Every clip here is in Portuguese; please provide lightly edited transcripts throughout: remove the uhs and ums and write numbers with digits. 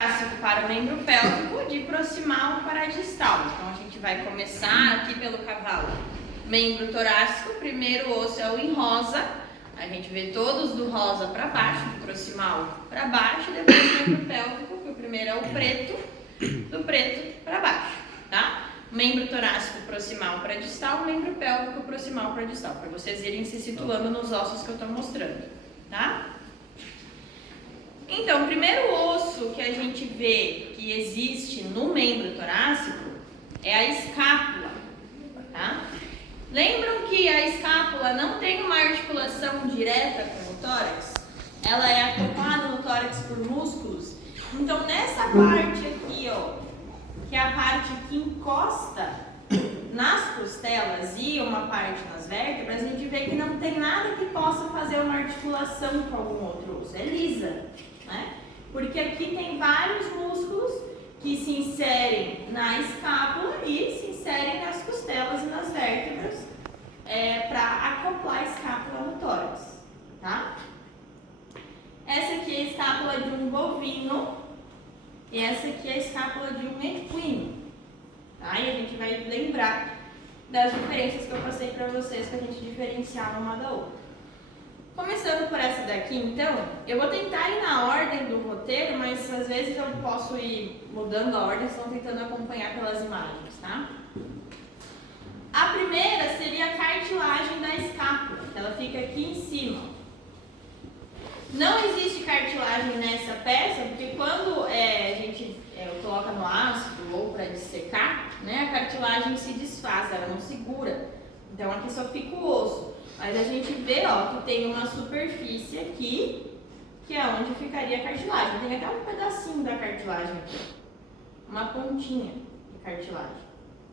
Para o membro pélvico, de proximal para distal. Então a gente vai começar aqui pelo cavalo. Membro torácico, primeiro osso é o em rosa. A gente vê todos do rosa para baixo, do proximal para baixo, depois o membro pélvico, que o primeiro é o preto, do preto para baixo, tá? Membro torácico proximal para distal, membro pélvico proximal para distal, para vocês irem se situando nos ossos que eu estou mostrando, tá? Então, o primeiro osso que a gente vê que existe no membro torácico é a escápula, tá? Lembram que a escápula não tem uma articulação direta com o tórax? Ela é acoplada no tórax por músculos. Então, nessa parte aqui, ó, que é a parte que encosta nas costelas e uma parte nas vértebras, a gente vê que não tem nada que possa fazer uma articulação com algum outro osso. É lisa, né? Porque aqui tem vários músculos que se inserem na escápula e se inserem nas costelas e nas vértebras para acoplar a escápula no tórax, tá? Essa aqui é a escápula de um bovino e essa aqui é a escápula de um equino, tá? E a gente vai lembrar das diferenças que eu passei para vocês para a gente diferenciar uma da outra. Começando por essa daqui, então, eu vou tentar ir na ordem do roteiro, mas às vezes eu posso ir mudando a ordem, estão tentando acompanhar pelas imagens, tá? A primeira seria a cartilagem da escápula, que ela fica aqui em cima. Não existe cartilagem nessa peça, porque quando a gente coloca no ácido ou para dissecar, né, a cartilagem se desfaz, ela não segura. Então aqui só fica o osso. Mas a gente vê, ó, que tem uma superfície aqui, que é onde ficaria a cartilagem. Tem até um pedacinho da cartilagem aqui. Uma pontinha de cartilagem,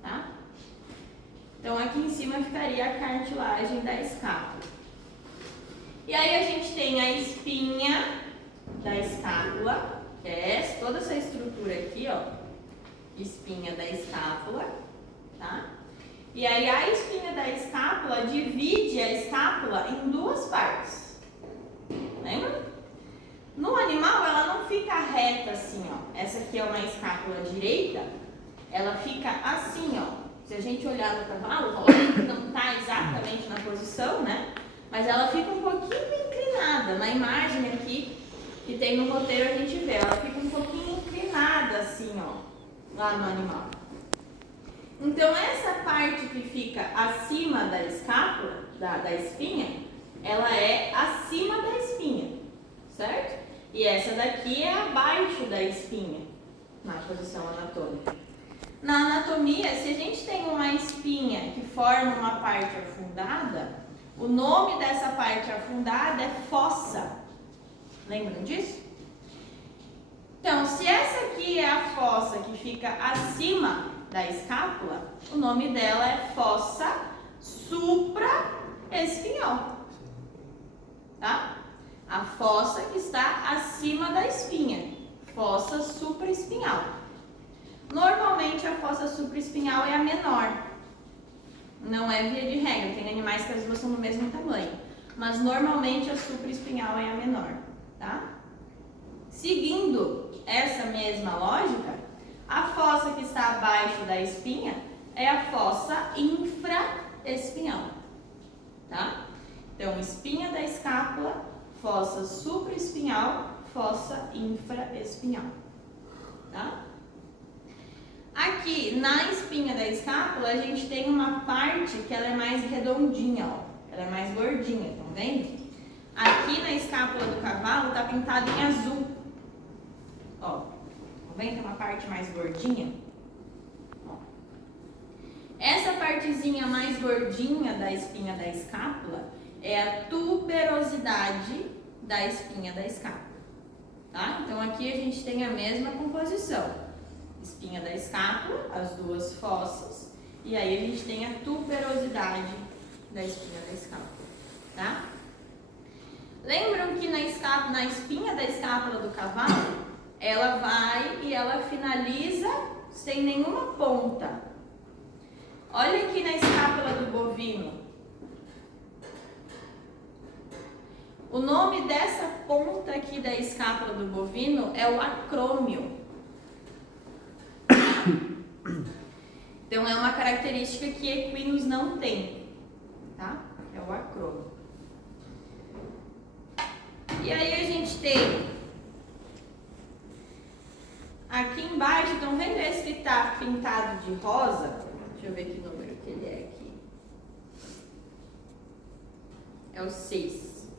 tá? Então aqui em cima ficaria a cartilagem da escápula. E aí a gente tem a espinha da escápula, que é toda essa estrutura aqui, ó. Espinha da escápula, tá? E aí a espinha da escápula divide a escápula em duas partes. Lembra? No animal ela não fica reta assim, ó. Essa aqui é uma escápula direita, ela fica assim, ó. Se a gente olhar no cavalo, não está exatamente na posição, né? Mas ela fica um pouquinho inclinada. Na imagem aqui que tem no roteiro a gente vê, ela fica um pouquinho inclinada assim, ó, lá no animal. Então, essa parte que fica acima da escápula, da espinha, ela é acima da espinha, certo? E essa daqui é abaixo da espinha, na posição anatômica. Na anatomia, se a gente tem uma espinha que forma uma parte afundada, o nome dessa parte afundada é fossa. Lembram disso? Então, se essa aqui é a fossa que fica acima da escápula, o nome dela é fossa supraespinhal, tá? A fossa que está acima da espinha, fossa supraespinhal. Normalmente a fossa supraespinhal é a menor, não é via de regra, tem animais que as duas são do mesmo tamanho, mas normalmente a supraespinhal é a menor, tá? Seguindo essa mesma lógica, a fossa que está abaixo da espinha é a fossa infraespinhal, tá? Então, espinha da escápula, fossa supraespinhal, fossa infraespinhal, tá? Aqui, na espinha da escápula, a gente tem uma parte que ela é mais redondinha, ó. Ela é mais gordinha, estão vendo? Aqui na escápula do cavalo está pintado em azul, ó. Vem que é uma parte mais gordinha. Ó. Essa partezinha mais gordinha da espinha da escápula é a tuberosidade da espinha da escápula, tá? Então aqui a gente tem a mesma composição. Espinha da escápula, as duas fossas, e aí a gente tem a tuberosidade da espinha da escápula, tá? Lembram que na espinha da escápula do cavalo, ela vai e ela finaliza sem nenhuma ponta. Olha aqui na escápula do bovino. O nome dessa ponta aqui da escápula do bovino é o acrômio. Então, é uma característica que equinos não têm, tá? É o acrômio. E aí a gente tem aqui embaixo, estão vendo esse que está pintado de rosa? Deixa eu ver que número que ele é aqui. É o 6.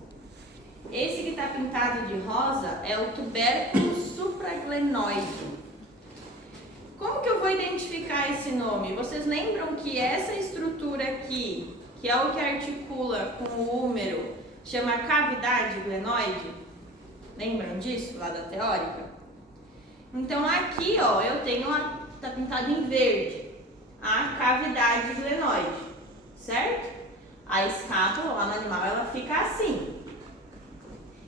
Esse que está pintado de rosa é o tubérculo supraglenoide. Como que eu vou identificar esse nome? Vocês lembram que essa estrutura aqui, que é o que articula com o úmero, chama cavidade glenoide? Lembram disso lá da teórica? Então aqui, ó, eu tenho tá pintado em verde, a cavidade glenoide, certo? A escápula lá no animal, ela fica assim.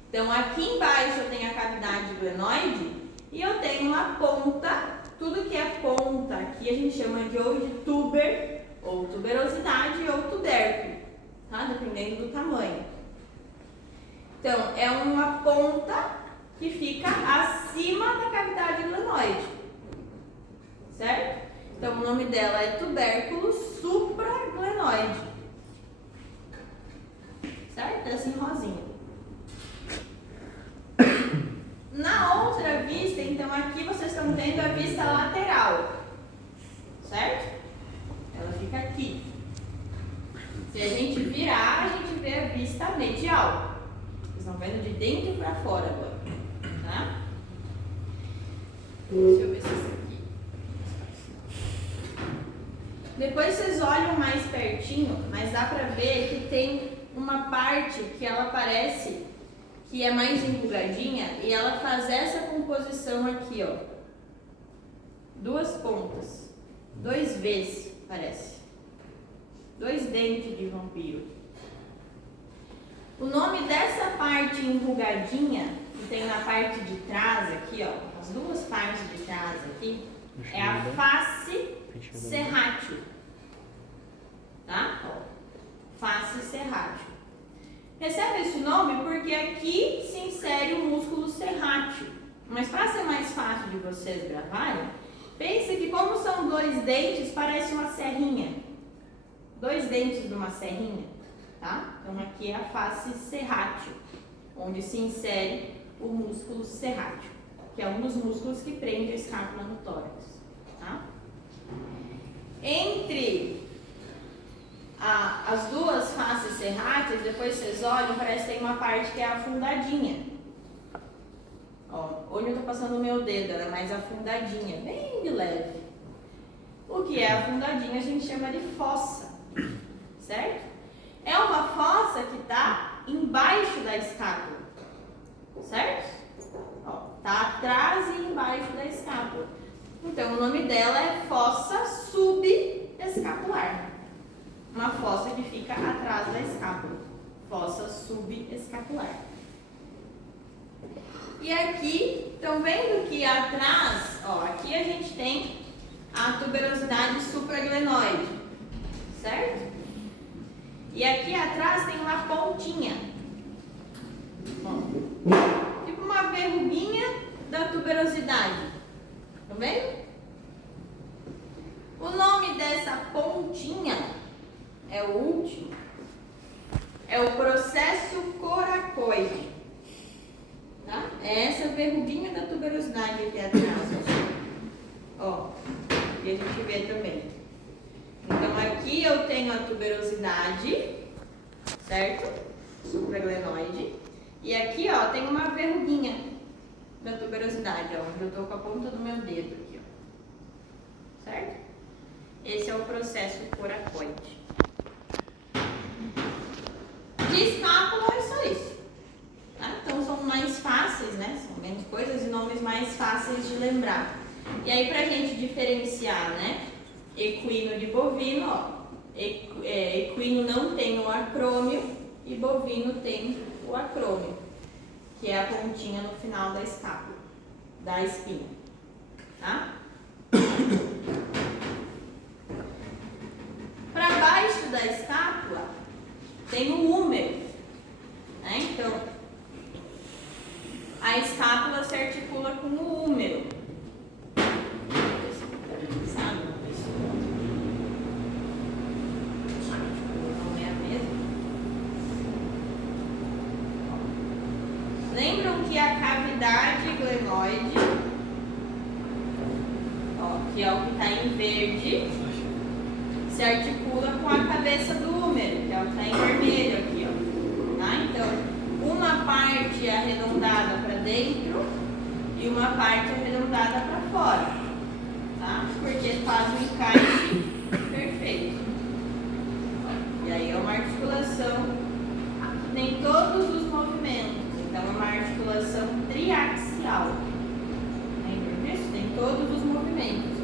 Então aqui embaixo eu tenho a cavidade glenoide e eu tenho uma ponta. Tudo que é ponta aqui a gente chama de ou de tuber, ou tuberosidade, ou tubérculo, tá? Dependendo do tamanho. Então, é uma ponta que fica acima da cavidade glenoide, certo? Então, o nome dela é tubérculo supraglenoide, certo? É assim, rosinha. Na outra vista, então aqui vocês estão vendo a vista lateral, certo? Ela fica aqui. Se a gente virar, a gente vê a vista medial. Vocês estão vendo de dentro para fora agora, tá? Deixa eu ver se isso aqui. Depois vocês olham mais pertinho, mas dá pra ver que tem uma parte que ela parece que é mais enrugadinha e ela faz essa composição aqui, ó. Duas pontas, 2 V's, parece. 2 dentes de vampiro. O nome dessa parte enrugadinha, que tem na parte de trás aqui, ó, as duas partes de trás aqui, é a face serrátil. Tá? Ó, face serrátil. Recebe esse nome porque aqui se insere o músculo serrátil. Mas para ser mais fácil de vocês gravarem, pense que como são 2 dentes, parece uma serrinha. 2 dentes de uma serrinha, tá? Então aqui é a face serrátil, onde se insere o músculo serrátil, que é um dos músculos que prende a escápula no tórax, tá? Entre as duas faces serráteis, depois vocês olham, parece que tem uma parte que é afundadinha. Ó, hoje eu tô passando o meu dedo, ela é mais afundadinha, bem de leve. O que é afundadinha a gente chama de fossa, certo? É uma fossa que está embaixo da escápula, certo? Ó, tá atrás e embaixo da escápula. Então o nome dela é fossa subescapular. Uma fossa que fica atrás da escápula, fossa subescapular. E aqui, estão vendo que atrás, ó, aqui a gente tem a tuberosidade supraglenoide, certo? E aqui atrás tem uma pontinha, ó, tipo uma verruguinha da tuberosidade, tá vendo? O nome dessa pontinha é o último, é o processo coracoide, tá? É essa verruguinha da tuberosidade aqui atrás, ó, e a gente vê também. Então aqui eu tenho a tuberosidade, certo? Supraglenoide, e aqui, ó, tem uma verruguinha da tuberosidade, ó, onde eu tô com a ponta do meu dedo aqui, ó, certo? Esse é o processo coracoide. De escápula é só isso, tá? Então são mais fáceis, né? São menos coisas e nomes mais fáceis de lembrar. E aí pra gente diferenciar, né? Equino de bovino, ó. Equino não tem o acrômio e bovino tem o acrômio, que é a pontinha no final da escápula, da espinha, tá? Para baixo da escápula tem o úmero, né? Então, a escápula se articula com o úmero. que é o que está em verde, se articula com a cabeça do húmero, que é o que está em vermelho aqui, ó. Tá? Então, uma parte é arredondada para dentro e uma parte é arredondada para fora, tá? Porque faz um encaixe perfeito. E aí é uma articulação que tem todos os movimentos. Então, é uma articulação triaxial. Lembra disso? Tem todos os movimentos.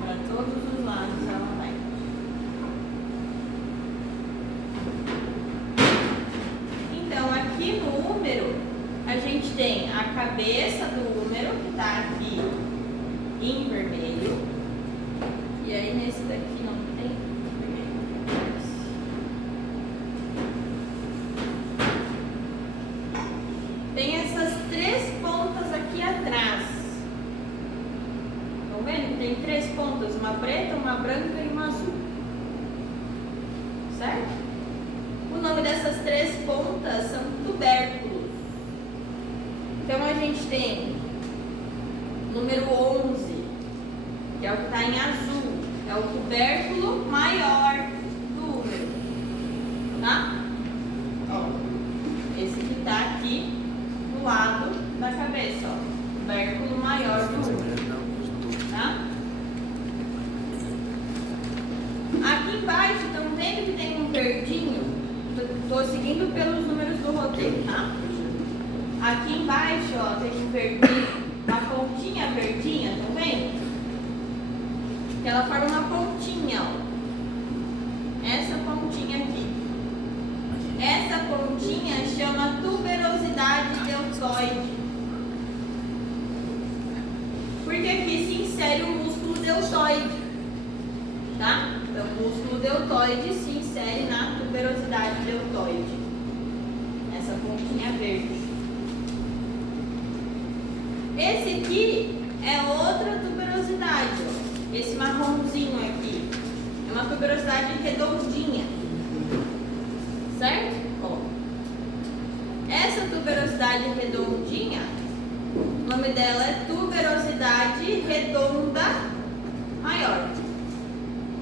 Para todos os lados ela vai. Então, aqui no húmero, a gente tem a cabeça do húmero, que está aqui em vermelho. E aí, nesse daqui não tem. Tem essas três pontas aqui atrás. Estão vendo? Tem três pontas, uma preta, uma branca e uma azul. Certo? O nome dessas três pontas são tubérculos. Então a gente tem número 11, que é o que está em azul. É o tubérculo maior do úmero. Tá? Ó, esse que está aqui do lado da cabeça, ó. Tubérculo maior do úmero. Tá? Aqui embaixo, estão vendo que tem um verdinho? Estou seguindo pelos números do roteiro, tá? Aqui embaixo, ó, tem um verdinho, uma pontinha verdinha, estão vendo? Que ela forma uma pontinha, ó. Essa pontinha aqui. Essa pontinha chama tuberosidade deltoide. Porque aqui se insere o músculo deltoide, tá? Então, o músculo deltoide se insere na tuberosidade deltoide. Essa pontinha verde. Esse aqui é outra tuberosidade, ó. Esse marronzinho aqui é uma tuberosidade redondinha, certo? Ó. Essa tuberosidade redondinha, o nome dela é tuberosidade redonda maior.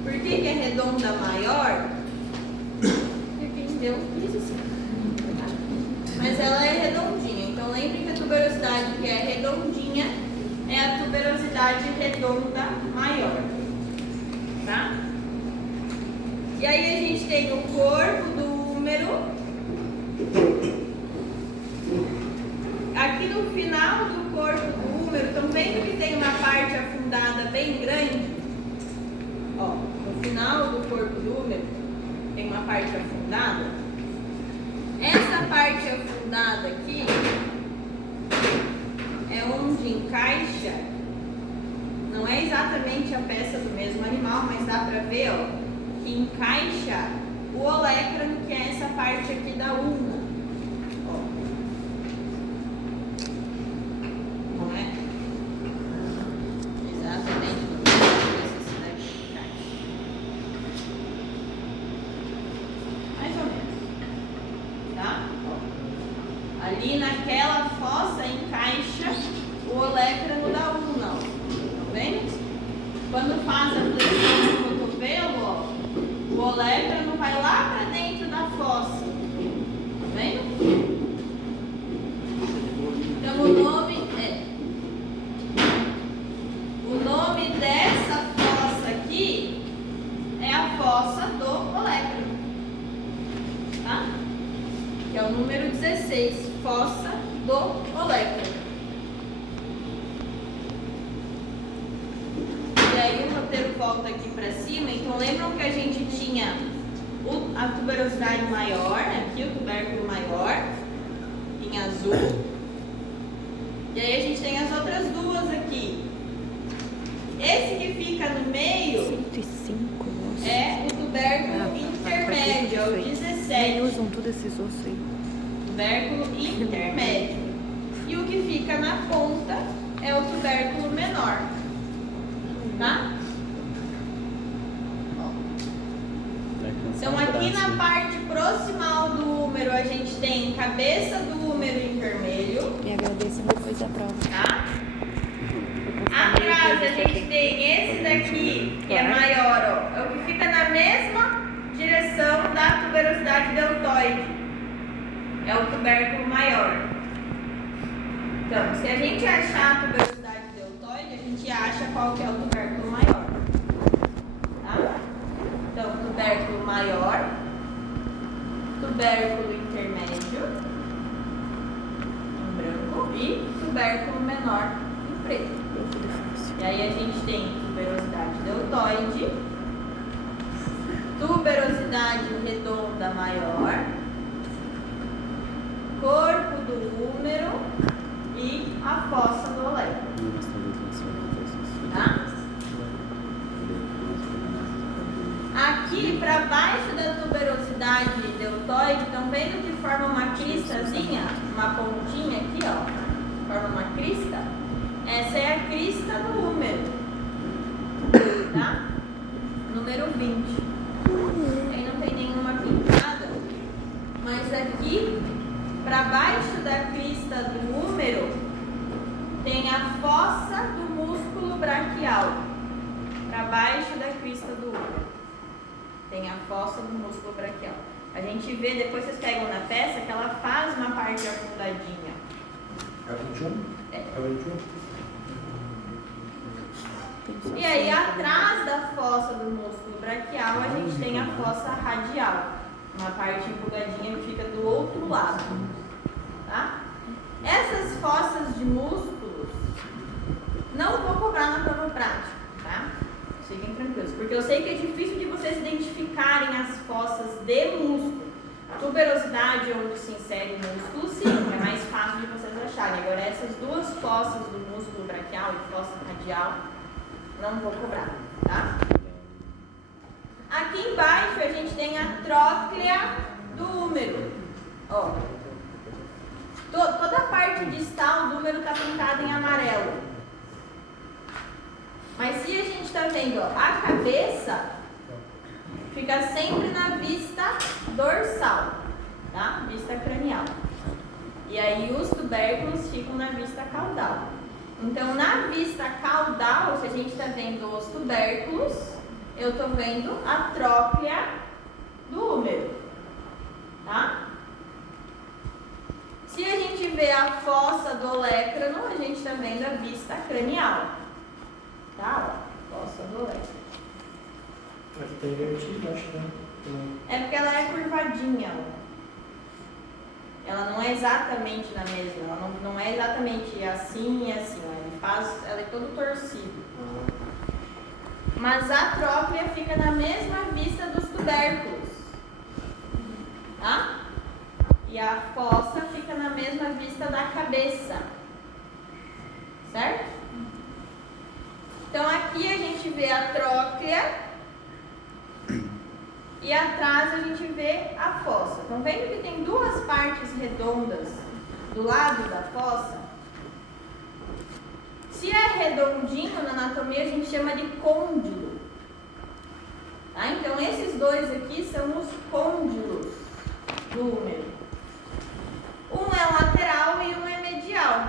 Por que é redonda maior? Entendeu? Isso sim. Mas ela é redondinha. Então lembre que a tuberosidade que é redondinha é a tuberosidade redonda maior. Tá? E aí a gente tem o corpo do úmero. Aqui no final do corpo do úmero, estão vendo que tem uma parte afundada bem grande? Ó, no final do corpo do úmero tem uma parte afundada. Essa parte afundada aqui é onde encaixa, não é exatamente a peça do mesmo animal, mas dá pra ver, ó, que encaixa o olécrano, que é essa parte aqui da ulna. Ó. Não é? Exatamente. Mais ou menos. Tá? Ó. Ali naquela fossa encaixa o olécrano da ulna. Ó. Tá vendo? Quando faz a flexão do cotovelo, ó, o olécrano vai lá para dentro da fossa. Tá vendo? Então o nome dessa fossa aqui é a fossa do olécrano. Tá? Que é o número 16, fossa do olécrano. E aí o roteiro volta aqui para cima. Então lembram que a gente tinha a tuberosidade maior, aqui o tubérculo maior, em azul. E aí a gente tem as outras duas aqui. Esse que fica no meio 105, nossa. é o tubérculo intermédio, é o 17. Usam todos esses ossos aí. Tubérculo intermédio. E o que fica na ponta é o tubérculo menor. Tá? Então aqui na parte proximal do úmero a gente tem cabeça do úmero em vermelho. E agradeço depois a prova. Tá? Atrás a gente tem esse daqui, que é maior, ó. É o que fica na mesma direção da tuberosidade deltoide. É o tubérculo maior. Então, se a gente achar a tuberosidade deltoide, a gente acha qual que é o tubérculo maior. Tá? Então, tubérculo maior, tubérculo intermédio, em branco, e tubérculo menor, em preto. E aí a gente tem tuberosidade deltoide, tuberosidade redonda maior, corpo do úmero e a fossa do olécro. Tá? Aqui para baixo da tuberosidade deltoide, estão vendo que forma uma cristazinha, uma pontinha aqui, ó, forma uma crista? Essa é a crista do úmero, tá? Número 20. Aí não tem nenhuma pintada, mas aqui para baixo da crista do úmero tem a fossa do músculo braquial. Para baixo da crista do úmero tem a fossa do músculo braquial. A gente vê, depois vocês pegam na peça, que ela faz uma parte afundadinha. É 21? É. É 21? E aí, atrás da fossa do músculo braquial, a gente tem a fossa radial. Uma parte empugadinha que fica do outro lado. Tá? Essas fossas de músculos, não vou cobrar na prova prática, tá? Fiquem tranquilos, porque eu sei que é difícil de vocês identificarem as fossas de músculo. Tuberosidade, onde se insere músculo, sim, é mais fácil de vocês acharem. Agora, essas duas fossas do músculo braquial e fossa radial, não vou cobrar, tá? Aqui embaixo a gente tem a tróclea do úmero. Ó, toda a parte distal do úmero está pintada em amarelo. Mas se a gente está vendo, ó, a cabeça fica sempre na vista dorsal, tá? Vista cranial. E aí os tubérculos ficam na vista caudal. Então, na vista caudal, se a gente está vendo os tubérculos, eu estou vendo a tróclea do úmero, tá? Se a gente vê a fossa do olécrano, a gente está vendo a vista cranial, tá? Ó, fossa do olécrano. Aqui tá invertido, acho, né? É porque ela é curvadinha, ó. Ela não é exatamente na mesma, ela não é exatamente assim e assim, ó. Ela é todo torcido. Mas a tróclea fica na mesma vista dos tubérculos, tá? E a fossa fica na mesma vista da cabeça, certo? Então aqui a gente vê a tróclea e atrás a gente vê a fossa. Estão vendo que tem duas partes redondas do lado da fossa? Se é redondinho na anatomia, a gente chama de côndilo. Tá? Então, esses dois aqui são os côndilos do úmero. Um é lateral e um é medial.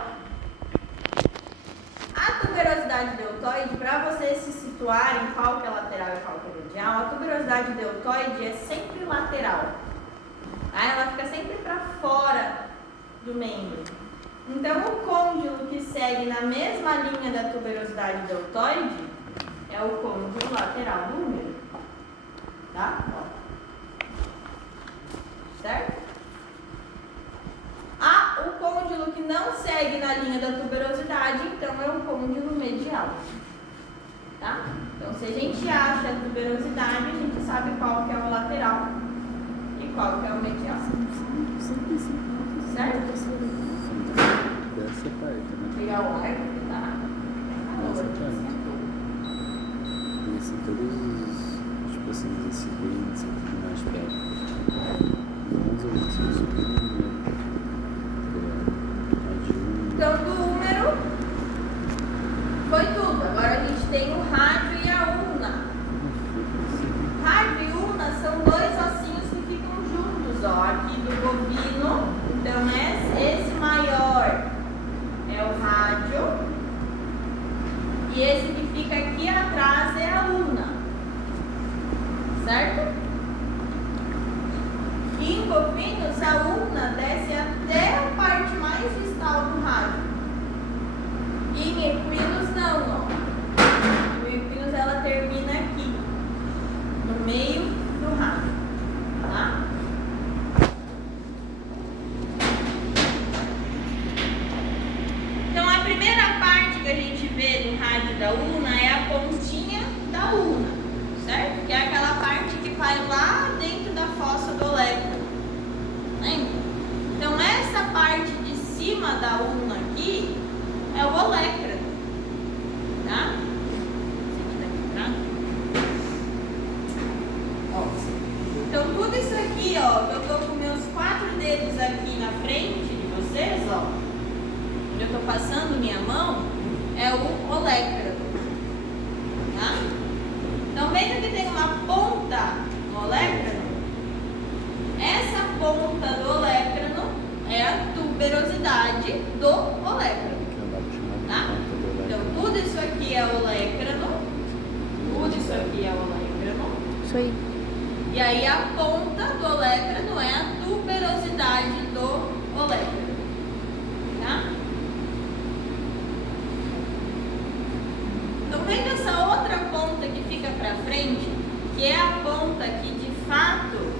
A tuberosidade deltoide, para vocês se situarem qual que é lateral e qual que é medial, a tuberosidade deltoide é sempre lateral. Tá? Ela fica sempre para fora do membro. Então, o côndilo que segue na mesma linha da tuberosidade deltoide é o côndilo lateral do úmero. Tá? Ó. Certo? O côndilo que não segue na linha da tuberosidade, então é o côndilo medial. Tá? Então, se a gente acha a tuberosidade, a gente sabe qual que é o lateral e qual que é o medial. Certo? Dessa parte, né? Pegar o ar, tá? Essa parte. E assim, todos os, tipo assim, os acidentes e tudo mais perto. Vamos ouvir se eu subir. Então, do úmero foi tudo. Agora a gente tem o rádio e a ulna. Rádio e ulna são dois ossinhos que ficam juntos, ó. Aqui do bovino. Então, esse maior é o rádio E esse que fica aqui atrás é a ulna, certo? E em bovinos, a ulna desce até a parte mais distal do rádio. E em equinos não, ó. Em equinos ela termina aqui, no meio do rádio, tá? Então a primeira parte que a gente vê do rádio da ulna é a pontinha da ulna, certo? Que é aquela parte que vai lá dentro da fossa do olectro. Lembra? Então essa parte de cima da ulna aqui é o olectro, tá? Então tudo isso aqui, ó, que eu tô com meus 4 dedos aqui na frente de vocês, ó, onde eu tô passando minha mão, é o olectro, tá? Então vendo que tem uma ponta no olectro, essa ponta do olectro é a tuberosidade do olectro, tá? Então tudo isso aqui é olectro, tudo isso aqui é olectro. Isso aí. E aí a ponta do olectro é a tuberosidade do olectro, tá? Então vendo essa outra ponta que fica para frente, que é a ponta que de fato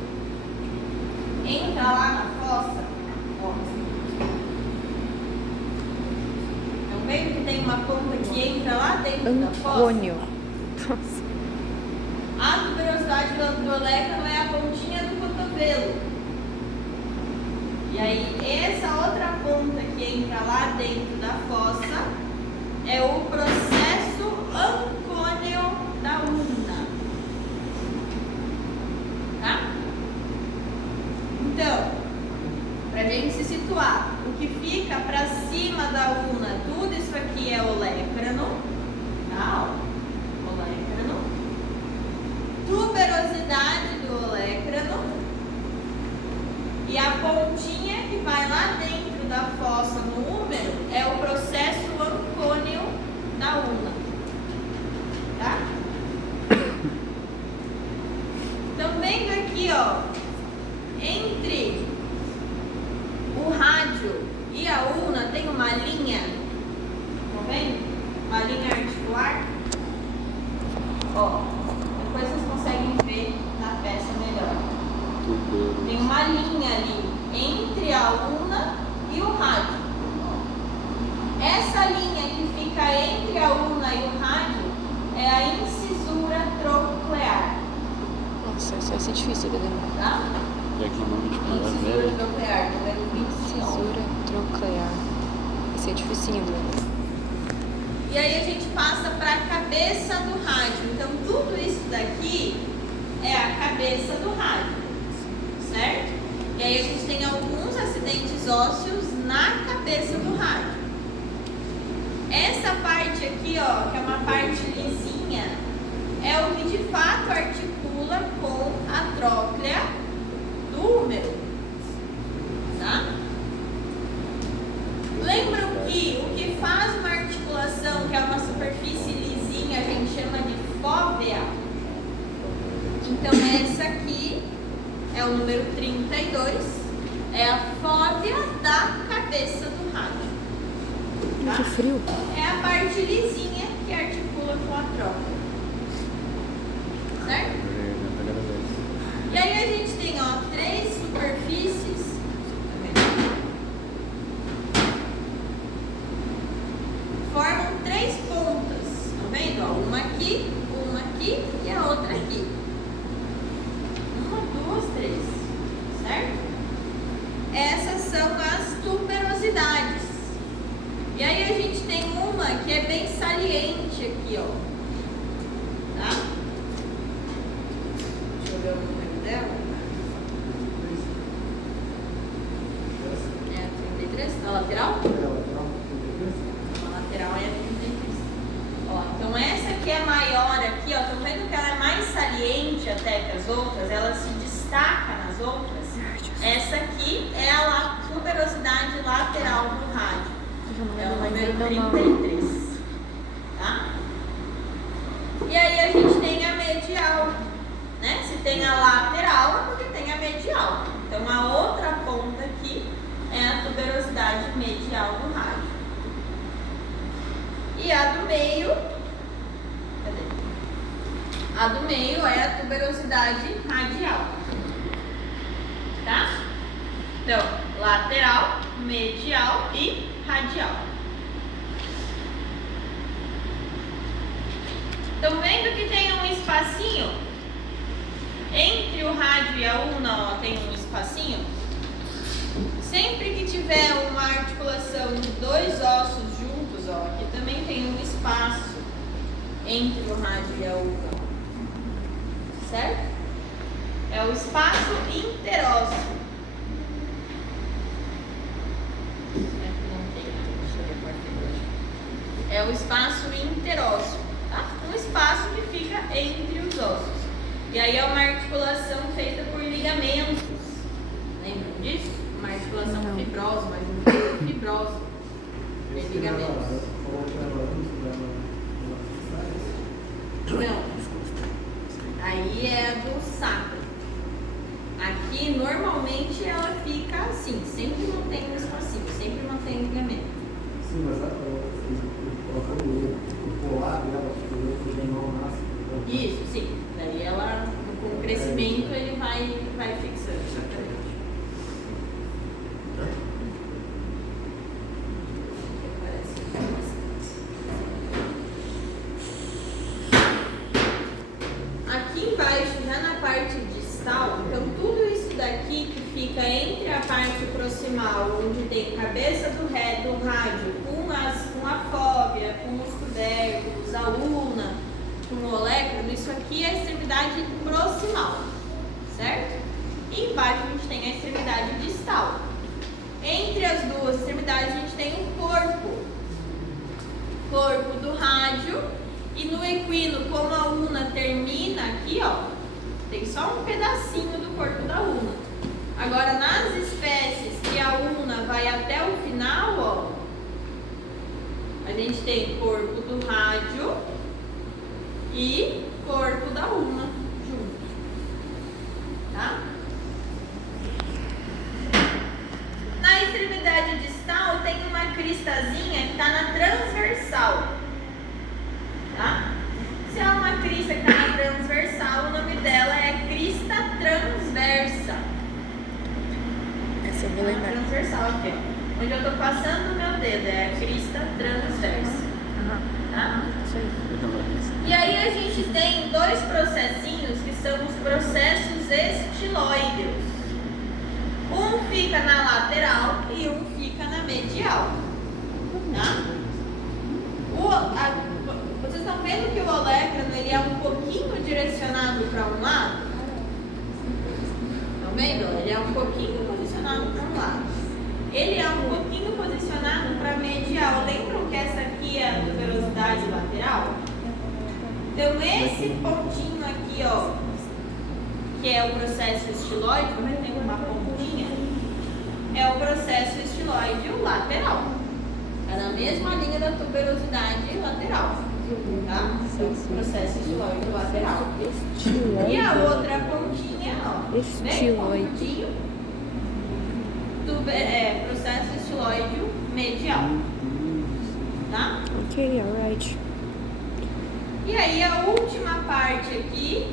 entra lá na fossa, ó. Então vendo que tem uma ponta que entra lá dentro da fossa? Ancônio. Nossa. A tuberosidade do olectro é a pontinha do cotovelo. E aí, essa outra ponta que entra lá dentro da fossa é o processo ancônio da ulna. Tá? Então, pra gente se situar, o que fica pra cima da ulna, tudo isso aqui é olecrano, tá? Olecrano. Tuberosidade do olecrano. E a pontinha que vai lá dentro da fossa no úmero é o processo ancônio da ulna. Tá? Então, vendo aqui, ó, entre o rádio e a ulna tem uma linha, tá vendo? Uma linha articular. Ó, depois vocês conseguem ver na peça melhor. Tem uma linha ali entre a ulna e o rádio. Essa linha que fica entre a ulna e o rádio é a incisura troclear. Nossa, isso vai ser difícil de lembrar. Tá? Já que normalmente para Incisura velha, troclear, número 29. Cisura troclear. Vai ser dificinho de lembrar. E aí a gente passa para a cabeça do rádio. Então tudo isso daqui é a cabeça do rádio, certo? E aí a gente tem alguns acidentes ósseos na cabeça do rádio. Essa parte aqui, ó, que é uma parte lisinha, é o que de fato articula com a tróclea do úmero, tá? Lembram que o que faz uma articulação, que é uma superfície lisinha, a gente chama de fóvea? Então essa aqui é o número 32, é a fóvea da cabeça do rádio. Tá? Que frio. É a parte lisinha que articula com a tróclea. Certo? E aí a gente tem, ó, 3 superfícies. Formam 3 pontas. Tá vendo? Ó, uma aqui e a outra aqui. 1, 2, 3. Certo? Essas são as tuberosidades. E aí a gente tem uma que é bem saliente aqui, ó. Tá? Deixa eu ver o número dela. É a 33? Na lateral? A lateral é a 33. Ó, então essa aqui é maior aqui, ó. Estão vendo que ela é mais saliente até que as outras? Ela se destaca nas outras. Essa aqui é a tuberosidade lateral do rádio. É o número 33. Tá? medial, né? Se tem a lateral, é porque tem a medial. Então, a outra ponta aqui é a tuberosidade medial do rádio. E a do meio, cadê? A do meio é a tuberosidade radial, tá? Então, lateral, medial e radial. Estão vendo que tem um espacinho? Entre o rádio e a ulna, ó, tem um espacinho. Sempre que tiver uma articulação de dois ossos juntos, ó, aqui também tem um espaço entre o rádio e a ulna. Certo? É o espaço interósseo. É o espaço interósseo, tá? Um espaço que fica entre os ossos. E aí é uma articulação feita por ligamentos. Lembram disso? Uma articulação fibrosa, mas um fio fibroso. Tem ligamentos. Não. Aí é a do sacro. Aqui, normalmente, ela fica assim. Sempre mantém um espacinho, sempre mantém ligamento. Sim, mas o polar dela, o genoma nasce. Isso, sim. Daí ela, com o crescimento, ele vai fixando, exatamente. Aqui embaixo, já na parte distal, então tudo isso daqui que fica entre a parte proximal, onde tem a cabeça do rádio, com a fóvea, com os tubérculos, a ulna, com o olecrano, isso aqui é a extremidade proximal, certo? E embaixo a gente tem a extremidade distal. Entre as duas extremidades a gente tem um corpo do rádio, e no equino, como a ulna termina aqui, ó, tem só um pedacinho do corpo da ulna. Agora, nas espécies que a ulna vai até o final, ó, a gente tem corpo do rádio e corpo da ulna junto, tá? Na extremidade distal tem uma cristazinha que está na transversal, tá? Se é uma crista que está na transversal, o nome dela é crista transversa. Essa eu vou lembrar. Transversal aqui, ó. Onde eu estou passando o meu dedo é a crista transversa, tá? Isso aí. E aí a gente tem dois processinhos que são os processos estilóideos. Um fica na lateral e um fica na medial, tá? Vocês estão vendo que o olecrano ele é um pouquinho direcionado para um lado? Estão vendo? Ele é um pouquinho posicionado para um lado. Ele é um pouquinho posicionado para medial. Lembram que essa aqui é a tuberosidade lateral? Então, esse pontinho aqui, ó, que é o processo estilóide, como tem uma pontinha, é o processo estilóide lateral. É na mesma linha da tuberosidade lateral, tá? Então, processo estilóide lateral. E a outra pontinha, ó, Estilóide. Processo estilóide medial, tá? Ok, alright. E aí a última parte aqui,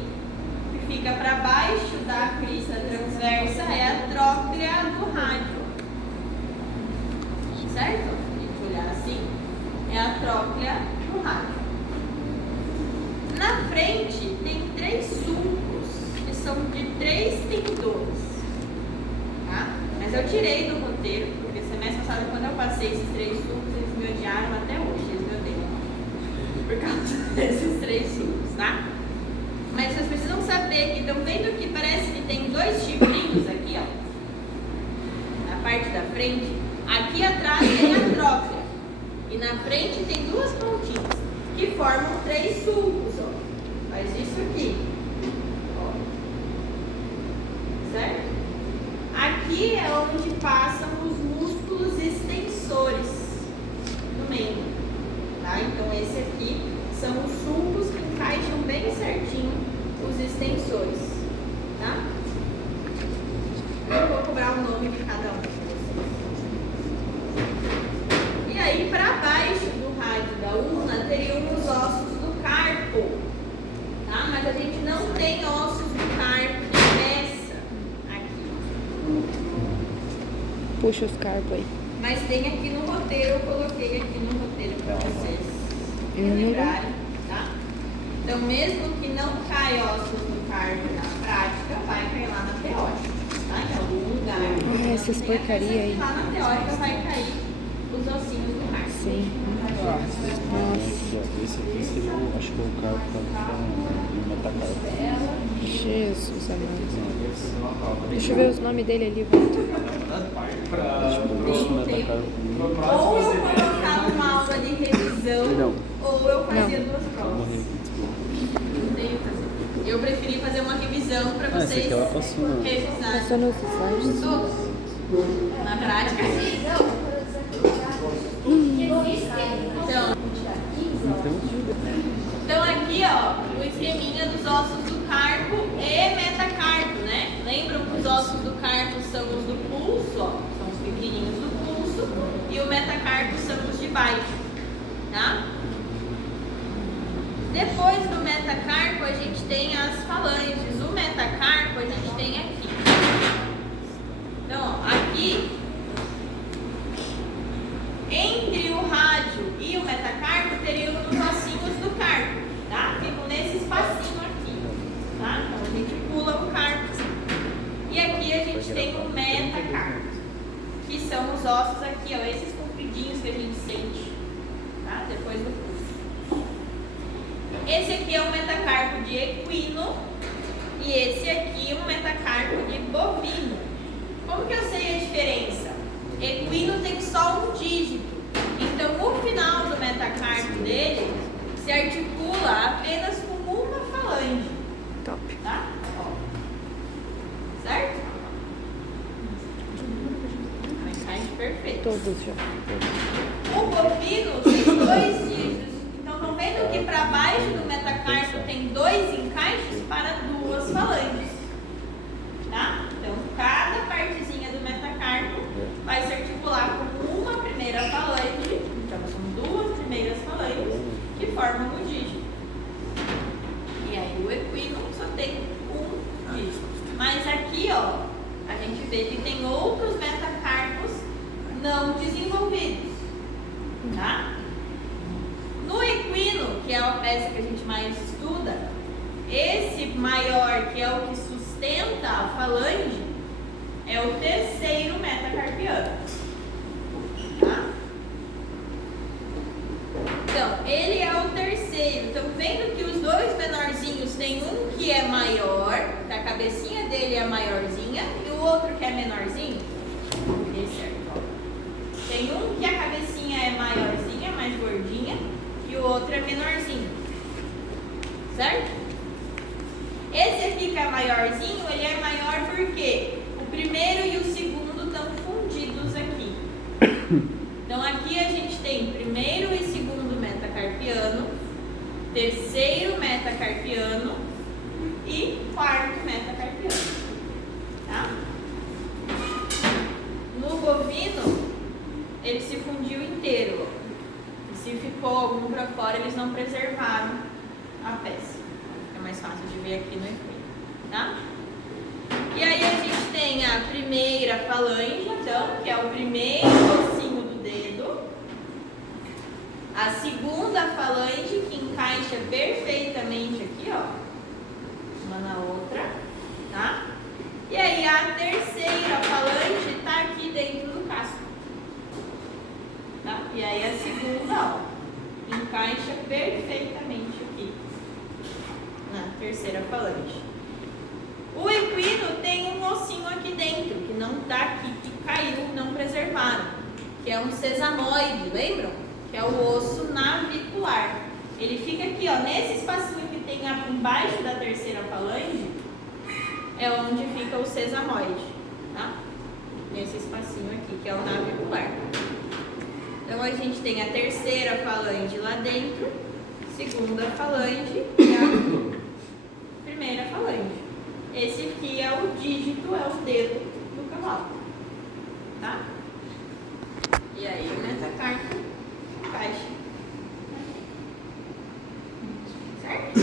que fica para baixo da crista transversa, é a tróclea do rádio. Certo? A gente olhar assim, é a tróclea do rádio. Na frente tem 3 sulcos, que são de 3 tendões. Tá? Mas eu tirei do roteiro, porque semestre passado, quando eu passei esses 3 sulcos, eles me odiaram até hoje, eles me odeiam. Por causa desses 3 sulcos, tá? Mas vocês precisam saber que estão vendo que parece que tem 2 chifrinhos aqui, ó. Na parte da frente. Aqui atrás tem a tróclea. E na frente tem 2 pontinhas, que formam 3 sulcos, ó. Faz isso aqui. Ó. Certo? Aqui é onde passam os músculos extensores do membro. Tá? Então esse aqui são os sulcos que encaixam bem certinho os tem ossos do carpo de peça aqui. Puxa os carpos aí. Mas tem aqui no roteiro, eu coloquei aqui no roteiro para vocês lembrarem, tá? Então, mesmo que não caia ossos do carpo na prática, vai cair lá na teórica, tá? Em algum lugar. Essas Não tem a porcaria certeza aí. que lá na teórica vai cair os ossinhos do carpo. Sim. Nossa. Esse aqui seria, acho que é o carro para metacarpo. Jesus amado. Deixa eu ver os nomes dele ali, Walter. Acho que o grosso metacarpo. Ou eu colocava uma aula de revisão, Não. ou eu fazia Não. duas provas. Morri aqui, desculpa. Não tenho o que fazer. Eu preferi fazer uma revisão para Esse vocês aqui ela passou, né? revisarem. Passou nos slides. Todos. Na prática, então aqui, ó, o esqueminha dos ossos do carpo e metacarpo, né? Lembram que os ossos do carpo são os do pulso, ó, são os pequenininhos do pulso, e o metacarpo são os de baixo, tá? Depois do metacarpo, a gente tem as falanges. O metacarpo a gente tem aqui. Então, ó, aqui, entre o rádio e o metacarpo, teriam os ossinhos do carpo, tá? Ficam nesse espacinho aqui, tá? Então, a gente pula o carpo. E aqui a gente tem o metacarpo, que são os ossos aqui, ó, esses compridinhos que a gente sente, tá? Depois do pulso. Esse aqui é o metacarpo de equino e esse aqui é um metacarpo de bovino. Como que eu sei a diferença? Equino tem só um dígito, então o final do metacarpo dele se articula apenas com uma falange, Top. tá? Ó. Certo? Encaixe perfeito. Todos já. O bovino tem dois dígitos. Então, estão vendo que para baixo do metacarpo tem dois encaixes para duas falanges. Tá? Então, cada partezinha do metacarpo vai se articular com uma primeira falange. Então, são duas primeiras falanges que formam o dígito. E aí, o equino só tem um dígito. Mas aqui, ó, a gente vê que tem outros metacarpos não desenvolvidos. Tá? No equino, que é a peça que a gente mais estuda, esse maior, que é o que sustenta a falange, é o terceiro metacarpiano. Tá? Então, ele é o terceiro. Então, vendo que os dois menorzinhos tem um que é maior, que a cabecinha dele é maiorzinha, e o outro que é menorzinho, esse aqui, ó. Tem um que a cabecinha é maiorzinha, mais gordinha, e o outro é menorzinho. Certo? Esse aqui que é maiorzinho, ele é maior porque o primeiro e o segundo estão fundidos aqui. Então aqui a gente tem primeiro e segundo metacarpiano, terceiro metacarpiano e quarto metacarpiano. Tá? No bovino, ele se fundiu inteiro. E se ficou algum para fora, eles não preservaram a peça. É mais fácil de ver aqui no equino, tá? E aí a gente tem a primeira falange, então, que é o primeiro ossinho do dedo. A segunda falange, que encaixa perfeitamente aqui, ó, uma na outra, tá? E aí a terceira falange tá aqui dentro do casco. Tá? E aí a segunda, ó, encaixa perfeitamente aqui na terceira falange. O equino tem um ossinho aqui dentro, que não tá aqui, que caiu, não preservaram, que é um sesamoide, lembram? Que é o osso navicular. Ele fica aqui, ó, nesse espacinho que tem embaixo da terceira falange, é onde fica o sesamoide, tá? Nesse espacinho aqui, que é o navicular. Então, a gente tem a terceira falange lá dentro, segunda falange e a primeira falange. Esse aqui é o dígito, é o dedo do cavalo, tá? E aí o metacarpo encaixa. Certo?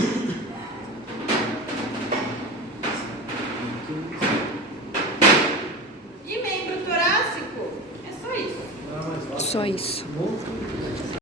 só isso.